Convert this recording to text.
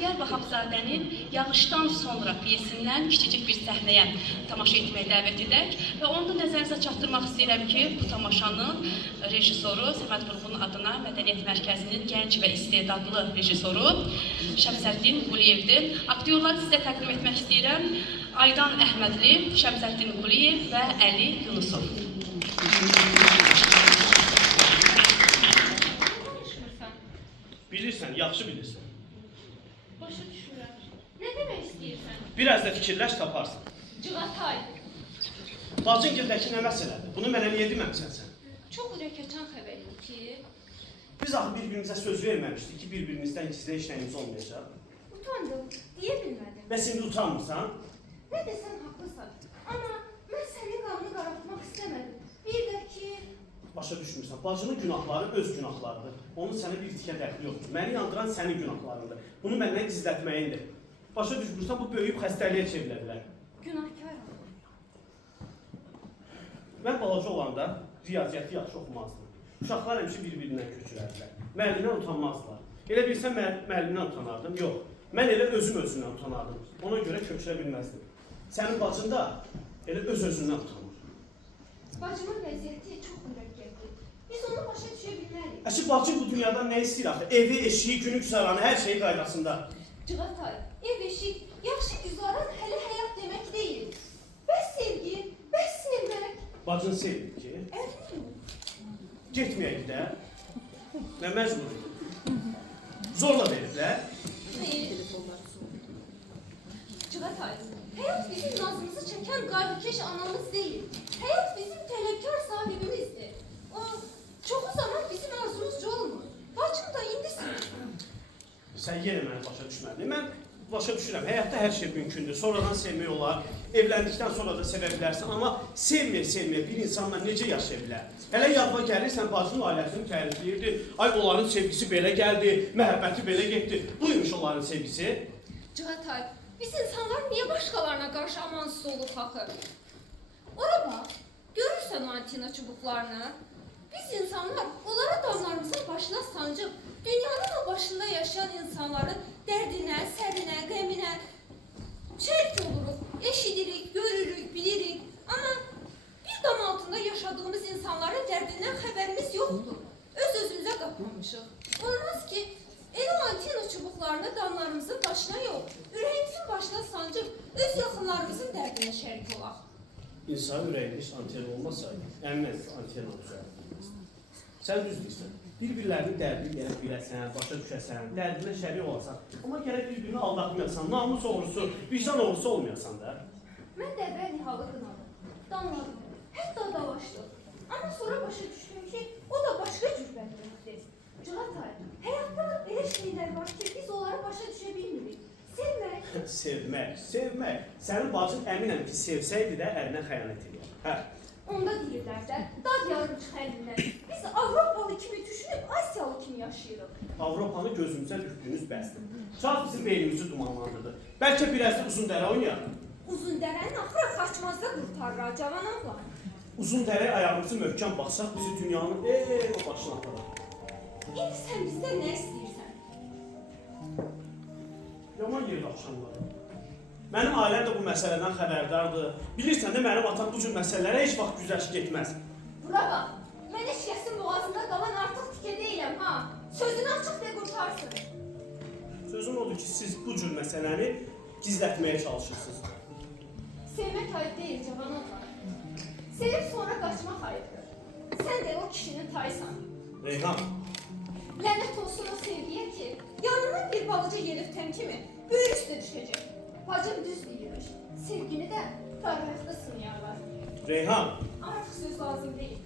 Bəxtiyar Vahabzadənin Yağışdan Sonra piyesindən kiçicik bir səhnəyə tamaşa etməyə dəvət edək və onu da nəzərinizə çatdırmaq istəyirəm ki, bu tamaşanın rejissoru Səməd Vurğun adına Mədəniyyət Mərkəzinin gənc və istedadlı rejissoru Şəmsəddin Quliyevdir. Aktyorları sizə təqdim etmək istəyirəm. Aydan Əhmədli, Şəmsəddin Quliyev və Əli Yunusov. Bilirsən, yaxşı bilirsən. Başa düşürəm. Nə demək istəyirsən? Biraz da fikirləş taparsan. Cıqatay. Bacın gildəki nə məsələdir? Bunu mənə niyə deməmsən sən? Çox ürəkəçən xəbərim ki, Biz axı bir-birimizə söz verməmişdik ki, bir-birimizdən gizlə işləyimiz olmayacaq. utandım, deyə bilmədim. Bəs indi utanmırsan? Nə desən haqlısan. Amma mən sənin qanını qaraltmaq istəmədim. Bir də ki, Başa düşmürsən. Bacının günahları öz günahlarıdır. Onun sənə bir tikə dəxli yoxdur. Məni yandıran sənin günahlarındır. Bunu məndən gizlətməyindir. Başa düşmürsən, bu böyüyüb xəstəliyə çevrilə bilər. günahkaram. Mən balaca olanda riyaziyyatı yaxşı oxumazdım. Uşaqlar həmişə bir-birindən köçürərdilər. Müəllimdən utanmazdılar. Elə bilsən müəllimdən utanardım? Yox. Mən elə özümdən utanardım. Ona görə köçürə bilməzdim. Sənin bacın da elə öz-özündən utanır. Bacımın vəziyyəti çox mürəkkəbdir. Biz onu başa düşə bilmərik. Əşi bacım bu dünyadan nə istəyir axı? Evi, eşiyi, günü güzaranı, hər şeyi qaydasında. Cıqatay, ev eşik, yaxşı güzaran hələ həyat demək deyil. Bəs sevgi, bəs sevmək. Bacın sevdir ki, Əlini getməyək də. Nə məcbur? Zorla veriblər. Xeyr. Cıqatay, həyat bizim nazımızı çəkən qarlıkeş anamız deyil. Həyat bizim tələbkar sahibimizdir. O, çoxu zaman bizim arzumuzca olmur. Bacım da indisin. Sən yenə məni başa düşmədin. Mən başa düşürəm. Həyatda hər şey mümkündür. Sonradan sevmək olar. Evləndikdən sonra da sevə bilərsən. Amma sevməyə bir insanla necə yaşaya bilər? Hələ yadıma gəlirsən, bacının ailəsini tərifləyirdi. Ay, onların sevgisi belə gəldi, məhəbbəti belə getdi. Buymuş onların sevgisi. Cıqatay, biz insanlar niyə başqalarına qarşı amansız oluq axı? Ora bax, görürsən o antina çubuqlarını? Biz insanlar onlara damlarımızın başına sancıb, dünyanın o başında yaşayan insanların dərdinə, sərinə, qəminə şərik oluruq, eşidirik, görürük, bilirik. Amma bir dam altında yaşadığımız insanların dərdindən xəbərimiz yoxdur. Öz-özümüzə qapmamışıq. Olmaz ki, elə o antina çubuqlarını damlarımızın başına yox, ürəyimizin başına sancıb, öz yaxınlarımızın dərdinə şərik olaq. İnsan ürəyində heç antena olmasaydı, əminən antena düzəltməz. Sən düz deyirsən. Bir-birlərinin dərdini gəlib biləsən, başa düşəsən, dərdinə şərik olasan. Amma gərək bir-birini aldatmayasan, namus oğrusu, vicdan oğrusu olmayasan da. Mən də əvvəl Nihalı qınadım, danladım, hətta dalaşdım. Amma sonra başa düşdüm ki, o da başqa cür bədbəxtdir. Cıqatay, həyatda elə şeylər var ki, biz onları başa düşə bilmirik. Sevmək. Sevmək. Sənin bacın əminəm ki, sevsəydi də ərinə xəyanət edir. Hə. Onda deyirlər də, dad yarım çıx əlindən. Biz Avropalı kimi düşünüb, Asiyalı kimi yaşayırıq. Avropanı gözümüzə dürtdüyünüz bəsdir. Çağ bizim beynimizi dumanlandırdı. Bəlkə biraz da uzun dərə oynayaq. Uzun dərənin axıra xaçmazda qurtarır, cavan abla. Uzun dərəyə ayağımızı möhkəm baxsaq, bizi dünyanın o başına aparır. İndi sən bizdən nə istəyirsən? Yaman yeri axşamları. Mənim ailəm də bu məsələdən xəbərdardır. Bilirsən də mənim atam bu cür məsələlərə heç vaxt güzəşt getməz. Bura bax, mən heç kəsin boğazında qalan artıq tikə deyiləm, ha? Sözünü açıq de qurtarsın. Sözüm odur ki, siz bu cür məsələni gizlətməyə çalışırsınız. Sevmək ayıb deyil, cavan abla. Sevib sonra qaçmaq ayıbdır. Sən də o kişinin taysan. Reyhan, Lənət olsun o sevgiyə ki, yanından bir balıcı gelib təm kimi böyür üstə düşəcək. Bacım düz deyirmiş. Sevgini də qarayaqda sınayarlar. Reyhan. Artıq söz lazım deyil.